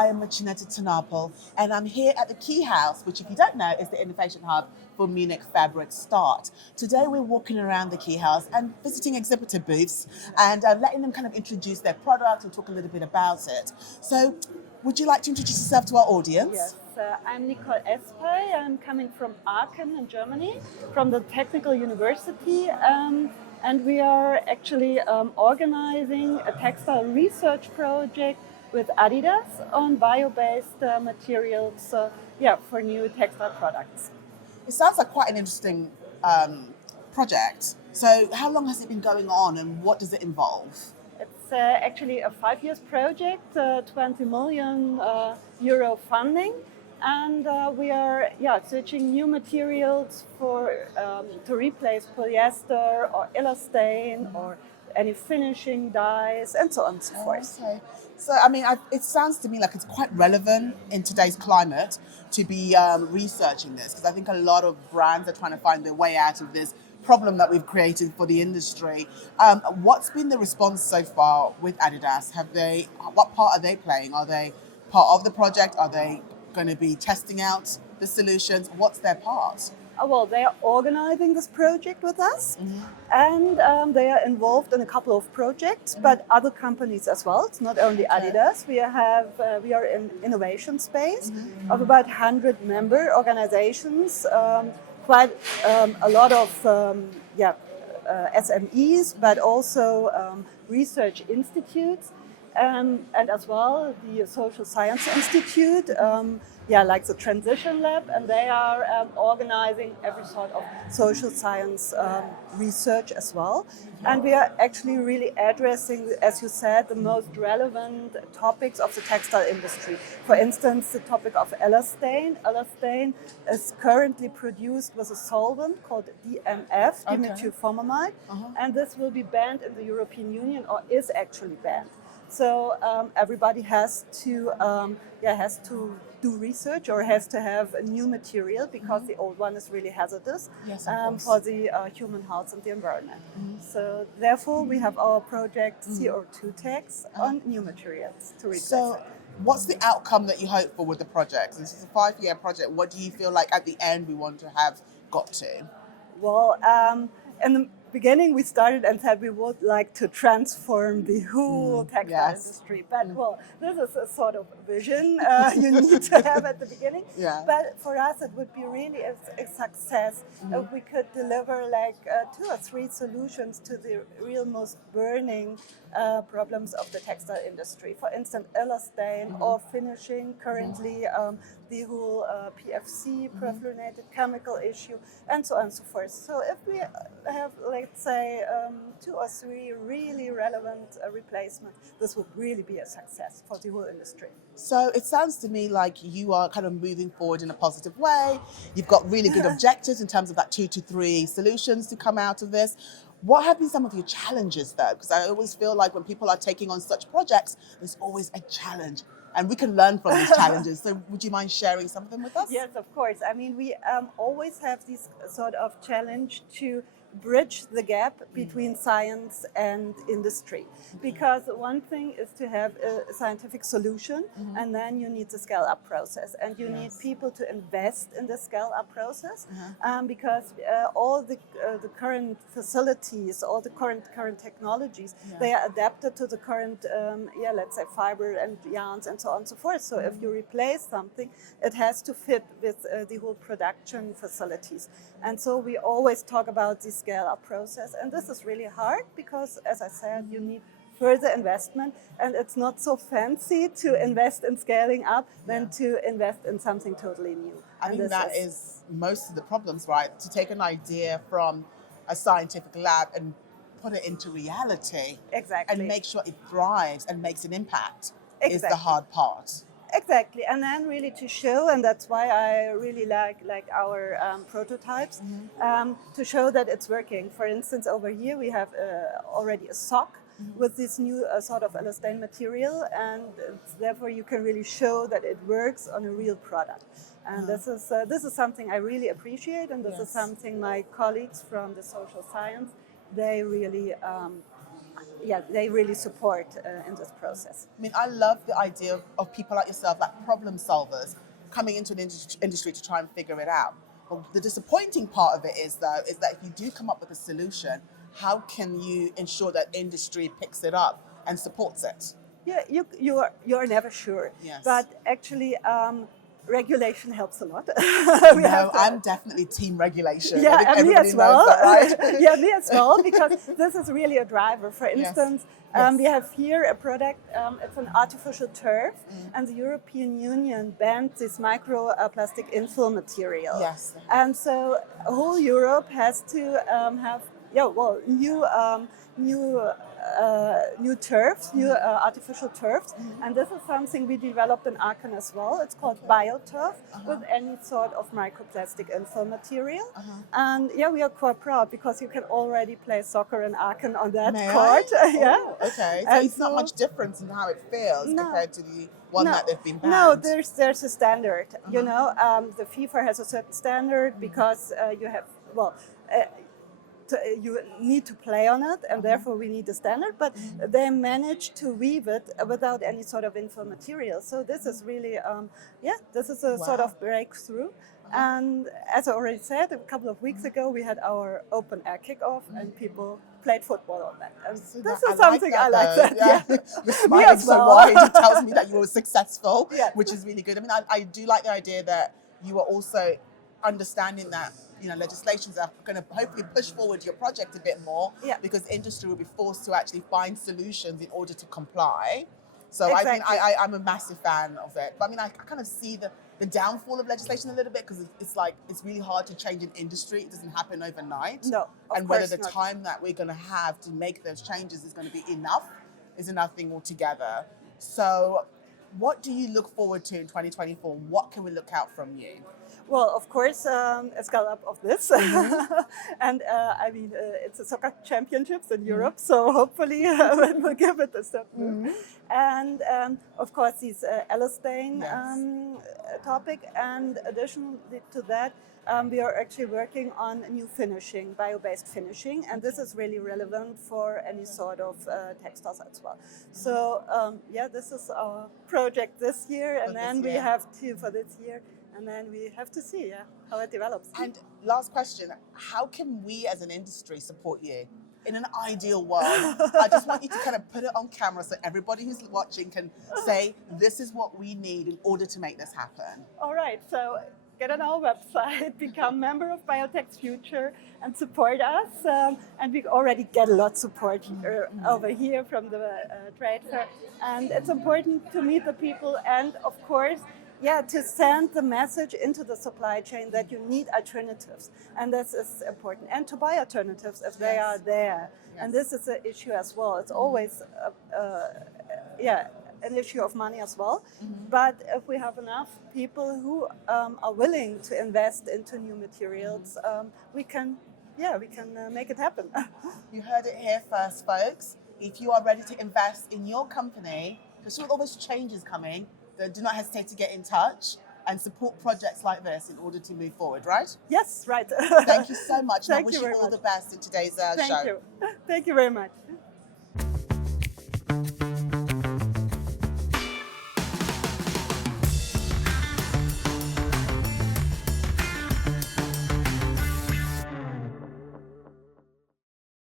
I am Machinetta Tanapel, and I'm here at the Key House, which, if you don't know, is the innovation hub for Munich Fabric Start. Today we're walking around the Key House and visiting exhibitor booths and letting them kind of introduce their product and talk a little bit about it. So, would you like to introduce yourself to our audience? Yes, I'm Nicole Espey. I'm coming from Aachen in Germany, from the Technical University, and we are actually organizing a textile research project with adidas on bio-based materials for new textile products. It sounds like quite an interesting project. So, how long has it been going on and what does it involve? It's actually a 5-year project, 20 million euro funding, and we are searching new materials for to replace polyester or elastane or any finishing dyes and so on and so forth. Okay. So, I mean, it sounds to me like it's quite relevant in today's climate to be researching this, because I think a lot of brands are trying to find their way out of this problem that we've created for the industry. What's been the response so far with adidas? What part are they playing? Are they part of the project? Are they going to be testing out the solutions? What's their part? Well, they are organizing this project with us, and they are involved in a couple of projects, but other companies as well. It's not only Adidas. We are in innovation space of about 100 member organizations, quite a lot of SMEs, but also research institutes. And as well, the Social Science Institute, like the Transition Lab, and they are organizing every sort of social science research as well. And we are actually really addressing, as you said, the most relevant topics of the textile industry. For instance, the topic of elastane. Elastane is currently produced with a solvent called BMBF, dimethylformamide, and this will be banned in the European Union, or is actually banned. So everybody has to do research or has to have a new material, because the old one is really hazardous for the human health and the environment. So therefore we have our project CO2 tax on new materials to replace it. What's the outcome that you hope for with the project? This is a 5-year project. What do you feel like at the end we want to have got to? Well, in the beginning we started and said we would like to transform the whole textile industry, but well, this is a sort of vision you need to have at the beginning. But for us it would be really a success if we could deliver like 2 or 3 solutions to the real most burning problems of the textile industry. For instance, elastane or finishing, currently the whole PFC, perfluorinated chemical issue, and so on and so forth. So if we have, let's say, 2 or 3 really relevant replacements, this would really be a success for the whole industry. So it sounds to me like you are kind of moving forward in a positive way. You've got really good objectives in terms of that 2 to 3 solutions to come out of this. What have been some of your challenges, though? Because I always feel like when people are taking on such projects, there's always a challenge. And we can learn from these challenges. So would you mind sharing some of them with us? Yes, of course. I mean, we always have this sort of challenge to bridge the gap between science and industry. Because one thing is to have a scientific solution, and then you need the scale-up process. And you need people to invest in the scale-up process, because all the current facilities, all the current technologies, they are adapted to the current, let's say, fiber and yarns and so on and so forth. So if you replace something, it has to fit with the whole production facilities. And so we always talk about the scale-up process. And this is really hard because, as I said, you need further investment. And it's not so fancy to invest in scaling up than to invest in something totally new. I think that is most of the problems, right? To take an idea from a scientific lab and put it into reality. Exactly. And make sure it thrives and makes an impact is the hard part. Exactly, and then really to show, and that's why I really like our prototypes, to show that it's working. For instance, over here we have already a sock with this new sort of elastane material, and therefore you can really show that it works on a real product. And this is something I really appreciate, and this is something my colleagues from the social science, they really they really support in this process. I mean, I love the idea of people like yourself, like problem solvers, coming into an industry to try and figure it out. But the disappointing part of it is that if you do come up with a solution, how can you ensure that industry picks it up and supports it? Yeah, you're never sure. Yes. But actually, regulation helps a lot. I'm definitely team regulation. Yeah, and me as well. Knows that, right? Yeah, me as well, because this is really a driver. For instance, we have here a product, it's an artificial turf, and the European Union banned this microplastic infill material. Yes. And so whole Europe has to have new turfs, new artificial turfs, and this is something we developed in Aachen as well. It's called Bioturf, with any sort of microplastic infill material. And we are quite proud because you can already play soccer in Aachen on that court. Oh, okay. So And it's not much difference in how it feels compared to the one that they've been banned. No, there's a standard. You know, the FIFA has a certain standard because you have you need to play on it, and therefore we need a standard, but they managed to weave it without any sort of infill material. So this is really, this is a sort of breakthrough. And as I already said, a couple of weeks ago, we had our open air kickoff, and people played football on that. And this is something I like that. Yeah. You're smiling so wide. It tells me that you were successful, which is really good. I mean, I do like the idea that you are also understanding that legislations are going to hopefully push forward your project a bit more, because industry will be forced to actually find solutions in order to comply. So exactly. I'm a massive fan of it. But I mean, I kind of see the downfall of legislation a little bit, because it's really hard to change an industry. It doesn't happen overnight. No, and whether the time that we're going to have to make those changes is going to be enough is another thing altogether. So what do you look forward to in 2024? What can we look out from you? Well, of course, a scale-up of this. And I mean, it's a soccer championships in Europe, so hopefully we'll give it a certain. And of course, this elastane topic. And additionally to that, we are actually working on new finishing, bio-based finishing, and this is really relevant for any sort of textiles as well. So this is our project this year, and then we have two for this year. And then we have to see how it develops. And last question, how can we as an industry support you? In an ideal world, I just want you to kind of put it on camera so everybody who's watching can say, this is what we need in order to make this happen. All right, so get on our website, become member of Biotexfuture and support us. And we already get a lot of support over here from the trade fair. And it's important to meet the people and, of course, to send the message into the supply chain that you need alternatives. And this is important. And to buy alternatives if they are there. Yes. And this is an issue as well. It's always, an issue of money as well. But if we have enough people who are willing to invest into new materials, we can make it happen. You heard it here first, folks. If you are ready to invest in your company, because with all those changes coming, do not hesitate to get in touch and support projects like this in order to move forward, right? Yes, right. Thank you so much. Thank I wish you you very all much. the best in today's show. Thank you. Thank you very much.